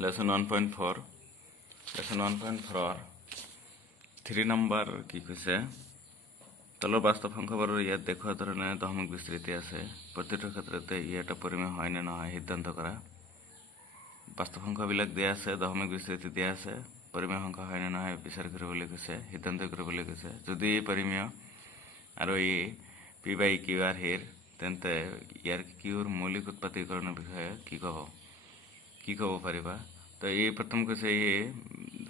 Lesson 1.4 Lesson 1.4 3 number কি কৈছে তলৰ বাস্তৱ সংখ্যাবোৰৰ ইয়াত দেখুওৱা ধৰণে দশমিক বিস্তৃতি আছে প্ৰতিটো ক্ষেত্ৰতে ই এটা পৰিমেয় হয় নে নহয় সিদ্ধান্ত কৰা বাস্তৱ সংখ্যাবিলাক দিয়া আছে দশমিক বিস্তৃতি দিয়া আছে পৰিমেয় সংখ্যা হয় নে নহয় বিচাৰ কৰিবলৈ কৈছে সিদ্ধান্ত কৰিবলৈ কৈছে যদি ই পৰিমেয় আৰু ই p/q হিৰ তেন্তে ইয়াৰ কিউৰ মৌলিক উৎপাদকীকৰণৰ বিষয়ে কি ক'ব পাৰিবা তো এই প্ৰথম কৈছে ই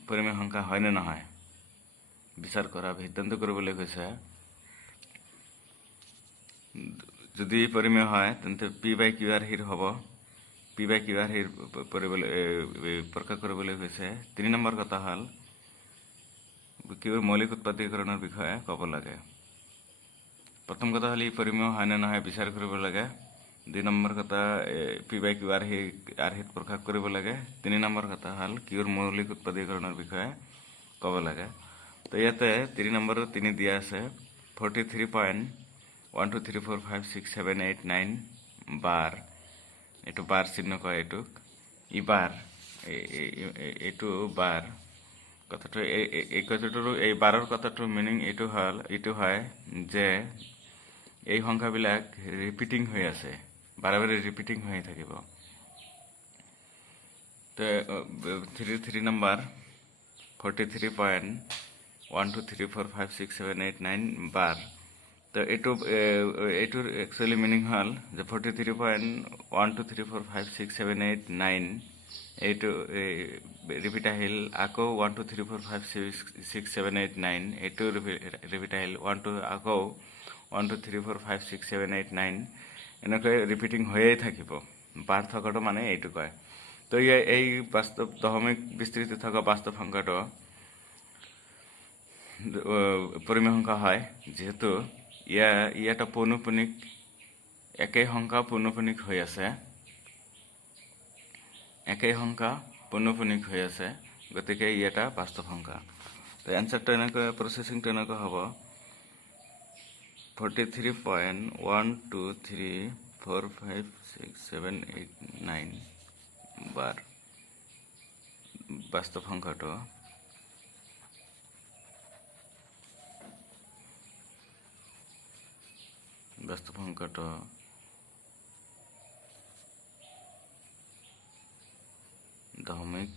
পৰিমেয় সংখ্যা হয় নে নহয় বিচাৰ কৰা সিদ্ধান্ত কৰিবলৈ কৈছে যদি পৰিমেয় হয় তেন্তে p/q হিৰ হ'ব p/q হিৰ পৰীক্ষা কৰিবলৈ কৈছে 3 নম্বৰ কথা হ'ল কিউৰ মৌলিক উৎপাদকীকৰণৰ বিষয়ে ক'ব লাগে প্ৰথম কথা হ'ল ই পৰিমেয় হয় নে নহয় বিচাৰ কৰিব লাগে 2 নম্বৰ কথা p/q হিৰ পৰীক্ষা কৰিব লাগে 3 নম্বৰ কথা হ'ল কিউৰ মৌলিক উৎপাদকীকৰণৰ বিষয়ে ক'ব লাগে তো ইয়াতে 3 নম্বৰৰ 3 দিয়া আছে 43.123456789 বাৰ এইটো বাৰ চিহ্ন কয় এইটোক ই বাৰ এইটো বাৰ কথাটো এই কথাটোৰ এই বাৰৰ কথাটোৰ মিনিং এইটো হয় যে এই সংখ্যাবিলাক ৰিপিটিং হৈ আছে বাৰে বাৰে ৰিপিটিং হৈ থাকিব তো 3 নম্বৰ 43.123456789 বাৰ তো এইটোৰ একচুৱেলি মিনিং হ'ল যে 43.123456789 এইটো ৰিপিট আহিল আকৌ 123456789 এইটো ৰিপিট আহিল আকৌ 123456789 এনেকৈ ৰিপিটিং হৈয়ে থাকিব বাৰ থকাটো মানে এইটো কয় তো এই বাস্তৱ দশমিক বিস্তৃতি থকা বাস্তৱ সংখ্যাটো পৰিমেয় সংখ্যা হয় যেহেতু এটা পৌনঃপুনিক একেই সংখ্যা পৌনঃপুনিক হৈ আছে গতিকে ই এটা বাস্তৱ সংখ্যা তো এনসাৰটো এনেকৈ প্ৰচেছিংটো এনেকৈ হ'ব 43.123456789 বাৰ বাস্তৱ সংখ্যাটো দশমিক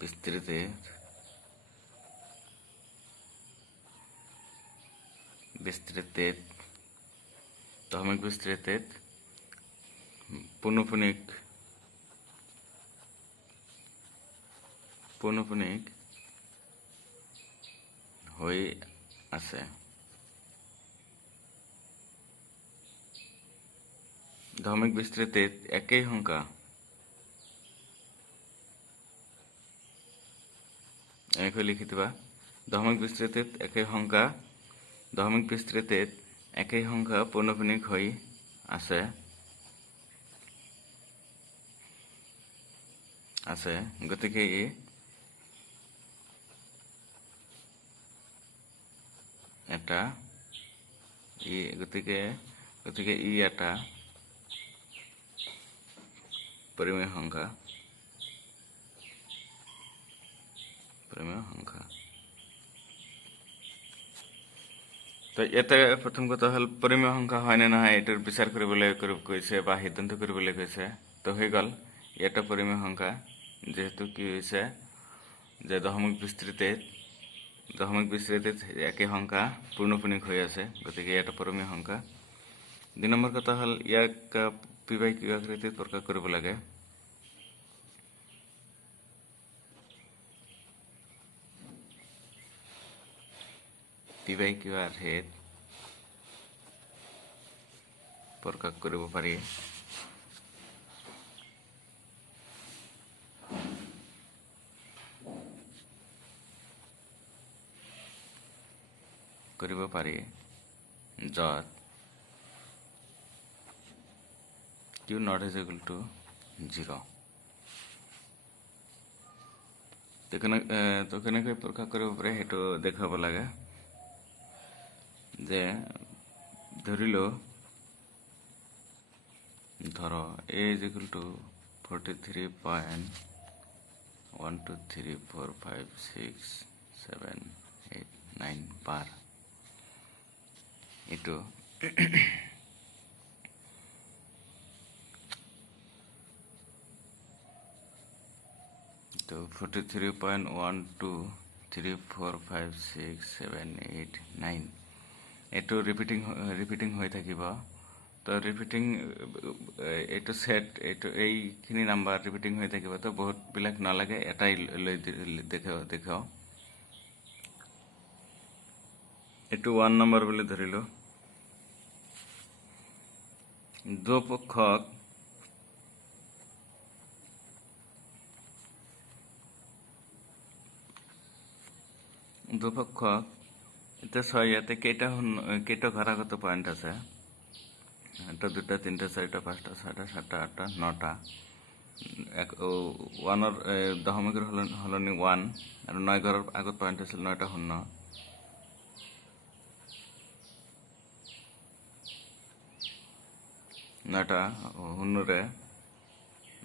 বিস্তৃতিত পৌনঃপুনিক হৈ আছে দশমিক বিস্তৃতিত একেই সংখ্যা এনেকৈ লিখি দিবা দশমিক বিস্তৃতিত একেই সংখ্যা পৌনঃপুনিক হৈ আছে গতিকে ই এটা পৰিমেয় সংখ্যা তো ইয়াতে প্ৰথম কথা হ'ল পৰিমেয় সংখ্যা হয় নে নহয় এইটোৰ বিচাৰ কৰিবলৈ কৈছে বা সিদ্ধান্ত কৰিবলৈ কৈছে তো হৈ গ'ল এটা পৰিমেয় সংখ্যা যেহেতু কি হৈছে যে দশমিক বিস্তৃতিত একেই সংখ্যা পৌনঃপুনিক হৈ আছে গতিকে এটা পৰিমেয় সংখ্যা 2 নম্বৰ কথা হ'ল ইয়াক p/q আকৃতিত প্ৰকাশ কৰিব লাগে p/q হিৰ প্ৰকাশ কৰিব পাৰি য'ত q not is equal to 0 তো কেনেকৈ প্ৰকাশ কৰিব পাৰে সেইটো দেখাব লাগে যে ধৰিলো ধৰ a is equal to 43.123456789 bar itu itu 43.123456789 এইটো ৰিপিটিং হৈ থাকিব তো ৰিপিটিং এইটো সেট এইখিনি নাম্বাৰ ৰিপিটিং হৈ থাকিব তো বহুত বিলাক নালাগে এটাই লৈ দেখাও এইটো 1 নম্বৰ বুলি ধৰিলো দুপক্ষক এটা ছয় ইয়াতে কেইটা ঘৰাগত পয়েন্ট আছে এটা দুটা তিনটা চাৰিটা পাঁচটা ছয়টা সাতটা আঠটা নটা ওৱানৰ দশমিকৰ হলনি 1 আৰু 9 ঘৰৰ আগত পয়েন্ট আছিল 9টা শূন্য 9টা শূন্যৰে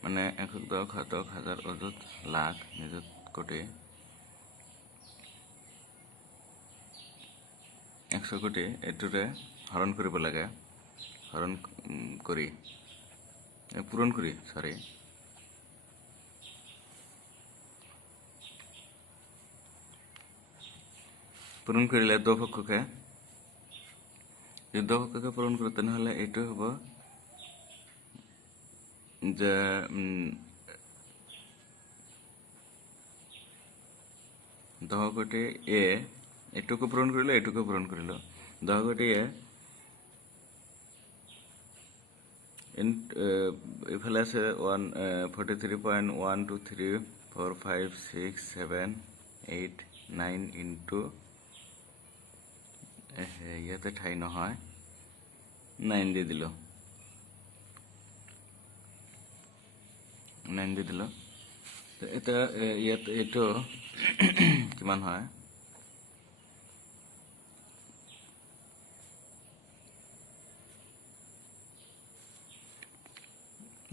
মানে 1 10 হাজাৰ অযুত লাখ নিযুত কোটি 100 কোটি এটোৰে হৰণ কৰিব লাগে হৰণ কৰি পূৰণ কৰি সৰি পূৰণ কৰিলে দুপক্ষকে পূৰণ কৰে তেনেহলে এইটো হ'ব যে দহকোটি এ এটুকু পূরণ করিল এটুকু পূরণ করিল 10 কোটি এফালে আছে 43.123456789 ইনটু ইয়াতে ঠাই নহয় 9 দি দিল 9 দি দিল এটা ইয়াতে এটো কিমান হয়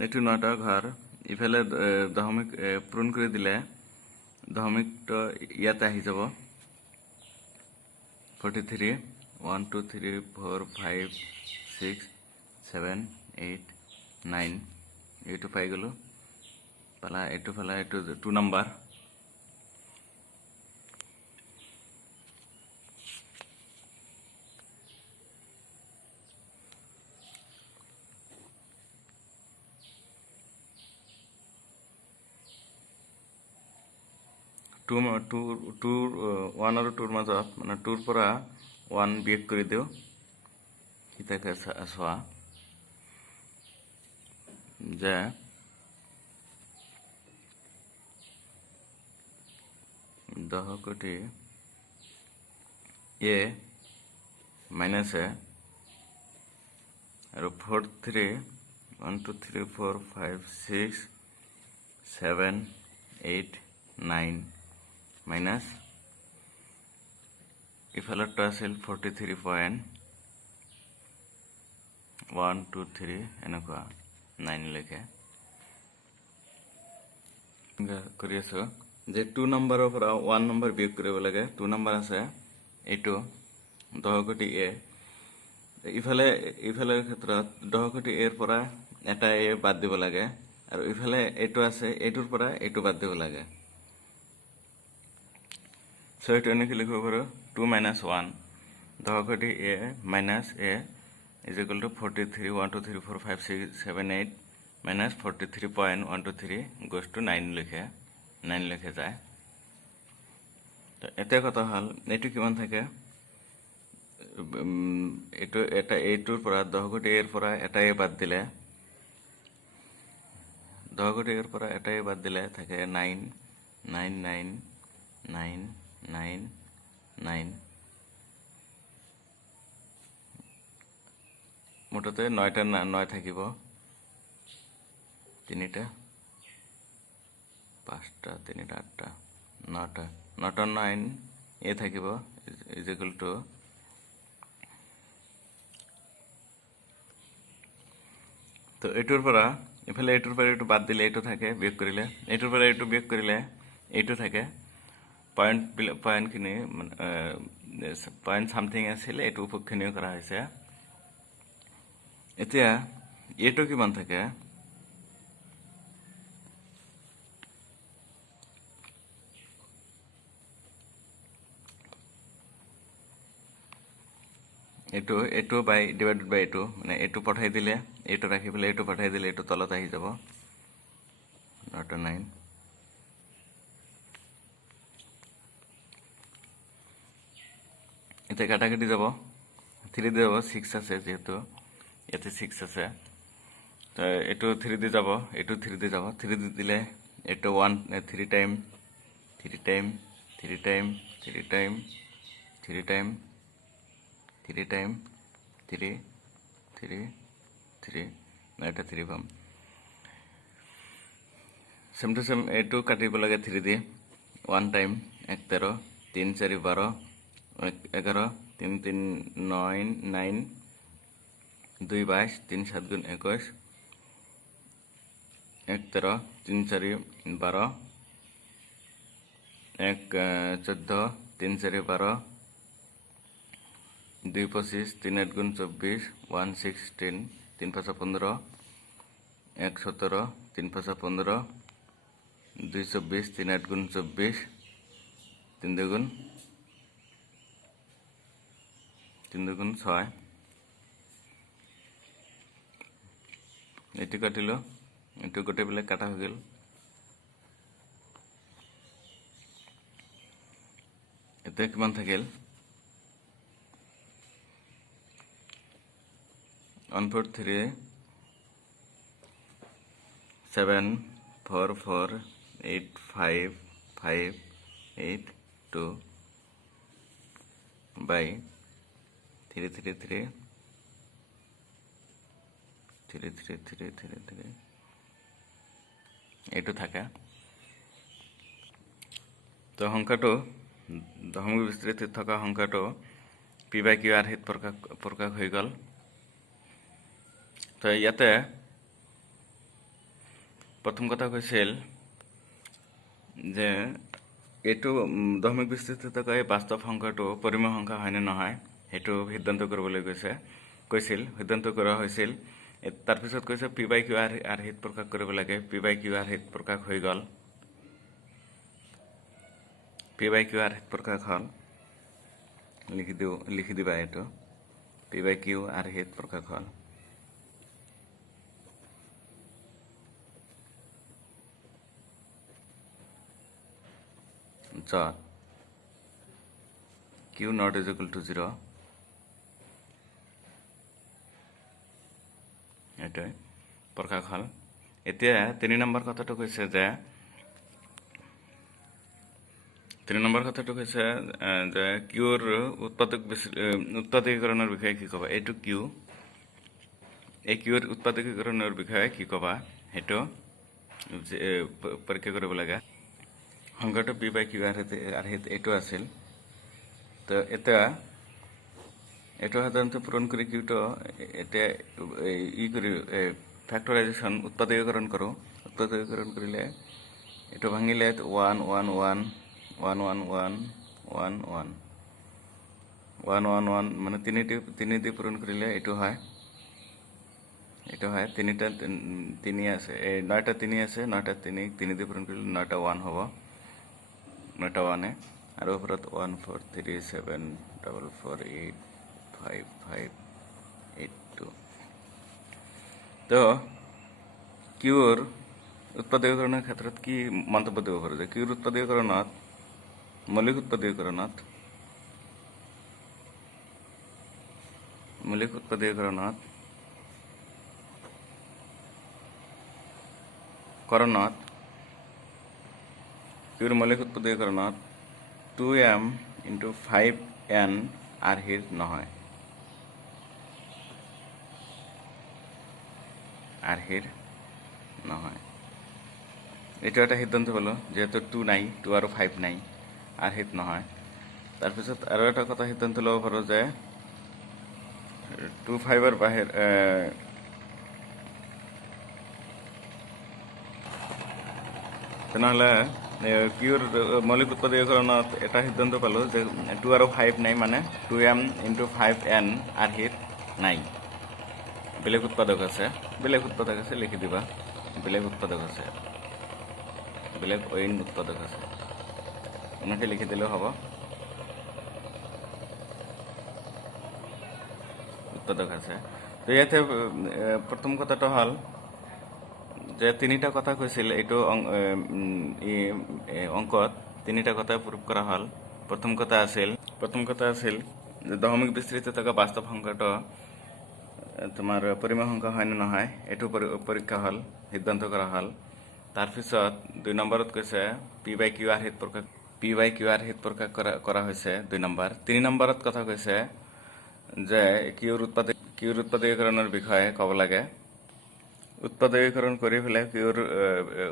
এইটো 9টা ঘৰ ইফালে দশমিক পূৰণ কৰি দিলে দশমিকটো ইয়াতে আহি যাব 43.123456789 এইটো পাই গলো পালা এইটো 2 নম্বৰ টুৰ 1 আৰু 2ৰ মাজত মানে 2ৰ পৰা 1 বিয়োগ কৰি দিও কিতাকে চোৱা যে 10 কোটি এ মাইনাস এ আৰু 43.123456789 মাইনাস ইফালৰটো আছিল 43.123 এনেকুৱা 9 লৈকে কৰি আছো যে 2 নম্বৰৰ পৰা 1 নম্বৰ বিয়োগ কৰিব লাগে 2 নম্বৰ আছে এইটো 10 কোটি এ ইফালে ক্ষেত্ৰত 10 কোটি এৰ পৰা এটা এ বাদ দিব লাগে আৰু ইফালে এইটো আছে এইটোৰ পৰা এইটো বাদ দিব লাগে সো এইটো এনেকৈ লিখিব পাৰো 2 - 1 10 কোটি এ minus a is equal to 43.1234567 minus 43.123 goes to 9 লিখে যায় তো এটা কথা হল এটো কিমান থাকে এইটোৰ পৰা 10 কোটি এৰ পৰা এটাই বাদ দিলে 10 কোটি এৰ পৰা এটাই বাদ দিলে থাকে 9999999 মুঠতে 9টা 9 থাকিব 3টা 5টা 3টা 8টা 9টা 9টা 9 এ থাকিব is equal to তো এটোৰ পৰা ইফালে এইটোৰ পৰা এইটো বাদ দিলে এইটো থাকে, বিয়োগ কৰিলে এইটোৰ পৰা এইটো বিয়োগ কৰিলে এইটো থাকে। পইণ্টখিনি পইণ্ট চামথিং আছিলে, এইটো উপক্ষণীয় কৰা হৈছে। এতিয়া এইটো কিমান থাকে? এইটো বাই ডিভাইডেড বাই এইটো, মানে এইটো পঠাই দিলে এইটো ৰাখি পেলাই এইটো পঠাই দিলে এইটো তলত আহি যাব 9। এতিয়া কাটাকাটি যাব, 3 দি যাব, 6 আছে যিহেতু ইয়াতে 6 আছে, তো এইটো 3 দি যাব, এইটো 3 দি যাব। 3 দি দিলে এইটো 3 time 3 time 3 time 3 time 3 time 3 time 3 3 3 এটা 3 পাম। সেম টু সেম এইটো কাটিব লাগে 3 দি। 1 টাইম 1 13 3 4 12 11 3 3 9 9 2 22 3 7 গুণ 21 1 13 3 4 12 1 14 3 4 12 2 25 3 8 গুণ 24 1 16 3 5 15 1 17 3 5 15 2 24 3 8 গুণ 24 3 দুগুণ 6। এইটো কাটিলো, এইটো গোটেইবিলাক কাটা হৈ গ'ল। এতিয়া কিমান থাকিল? 1 4 3 7 4 4 8 5 5 8 2 by 3 3 3 3 3 3 3 3 এইটো থাকে। তো সংখ্যাটো দশমিক বিস্তৃতিত থকা সংখ্যাটো p/q আৰ্হিত প্ৰকাশ হৈ গ'ল। তো ইয়াতে প্ৰথম কথা কৈছিল যে এইটো দশমিক বিস্তৃতিত থকা এই বাস্তৱ সংখ্যাটো পৰিমেয় সংখ্যা হয়নে নহয় সেইটো সিদ্ধান্ত কৰিবলৈ কৈছিল, সিদ্ধান্ত কৰা হৈছিল। তাৰপিছত কৈছে p/q আৰ্হিত প্ৰকাশ কৰিব লাগে, p/q আৰ্হিত প্ৰকাশ হৈ গ'ল। p/q আৰ্হিত প্ৰকাশ হ'ল, লিখি দিবা এইটো, p/q আৰ্হিত প্ৰকাশ হ'ল। য'ত q not is equal to 0, এইটোৱে প্ৰকাশ হ'ল। এতিয়া 3 নম্বৰ কথাটো কৈছে যে 3 নম্বৰ কথাটো কৈছে যে কিউৰ উৎপাদকীকৰণৰ বিষয়ে কি ক'বা? এইটো কিউ, এই কিউৰ উৎপাদকীকৰণৰ বিষয়ে কি ক'বা সেইটো পৰীক্ষা কৰিব লাগে। সংখ্যাটো p/q আৰ্হিত এইটো আছিল। তো এতিয়া এইটো সাধাৰণতে পূৰণ কৰি কিউটো এতিয়া কৰি ফেক্টৰাইজেশ্যন উৎপাদকীকৰণ কৰোঁ। উৎপাদকীকৰণ কৰিলে এইটো ভাঙিলে 1 1 1 1 1 1 1 1 1 1 1 মানে 3 দি পূৰণ কৰিলে এইটো হয়, এইটো হয়। 3টা 3 আছে, 9টা 3 আছে, 9টা 3 দি পূৰণ কৰিলে 9টা 1 হ'ব, 9টা 1 আৰু ওপৰত 1 4 3 7 4 4 8 5 5 8 2। তো কিউৰ উৎপাদকীকৰণৰ ক্ষেত্ৰত কি মন্তব্য দিব পাৰোঁ যে কিউৰ উৎপাদকীকৰণত মৌলিক উৎপাদকীকৰণত কিউৰ মৌলিক উৎপাদকীকৰণত 2m × 5n আৰ্হিৰ নহয়, এইটো এটা সিদ্ধান্ত পালোঁ, যিহেতু 2 নাই, 2 আৰু 5 নাই, আৰ্হিত নহয়। তাৰপিছত আৰু এটা কথা সিদ্ধান্ত ল'ব পাৰোঁ যে 2 5ৰ বাহিৰ তেনেহ'লে কিউৰ মৌলিক উৎপাদকীকৰণত এটা সিদ্ধান্ত পালোঁ যে 2 আৰু 5 নাই, মানে 2m × 5n আৰ্হিত নাই। বেলেগ উৎপাদক আছে, লিখি দিবা। বেলেগ উৎপাদক আছে, বেলেগ অইন উৎপাদক আছে, এনেকৈ লিখি দিলেও হ'ব। উৎপাদক আছে। তো ইয়াতে প্ৰথম কথাটো হ'ল যে তিনিটা কথা কৈছিল এইটো অংকত, তিনিটা কথা প্ৰুভ কৰা হ'ল। প্ৰথম কথা আছিল যে দশমিক বিস্তৃতি থকা বাস্তৱ সংখ্যাটো তোমাৰ পৰিমেয় সংখ্যা হয় নে নহয়, এইটো পৰীক্ষা হ'ল, সিদ্ধান্ত কৰা হ'ল। তাৰপিছত 2 নম্বৰত কৈছে P/Q আৰ্হিত প্ৰকাশ কৰা হৈছে 2 নম্বৰ। 3 নম্বৰত কথা কৈছে যে কিউৰ উৎপাদকীকৰণৰ বিষয়ে ক'ব লাগে। উৎপাদকীকৰণ কৰি পেলাই কিউৰ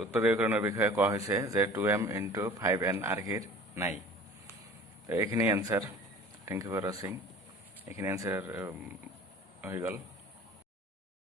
উৎপাদকীকৰণৰ বিষয়ে কোৱা হৈছে যে 2m × 5n আৰ্হিৰ নাই। এইখিনি এনচাৰ। থেংক ইউ ফৰ ৱাচিং। এইখিনি এনচাৰ হৈ গ'ল।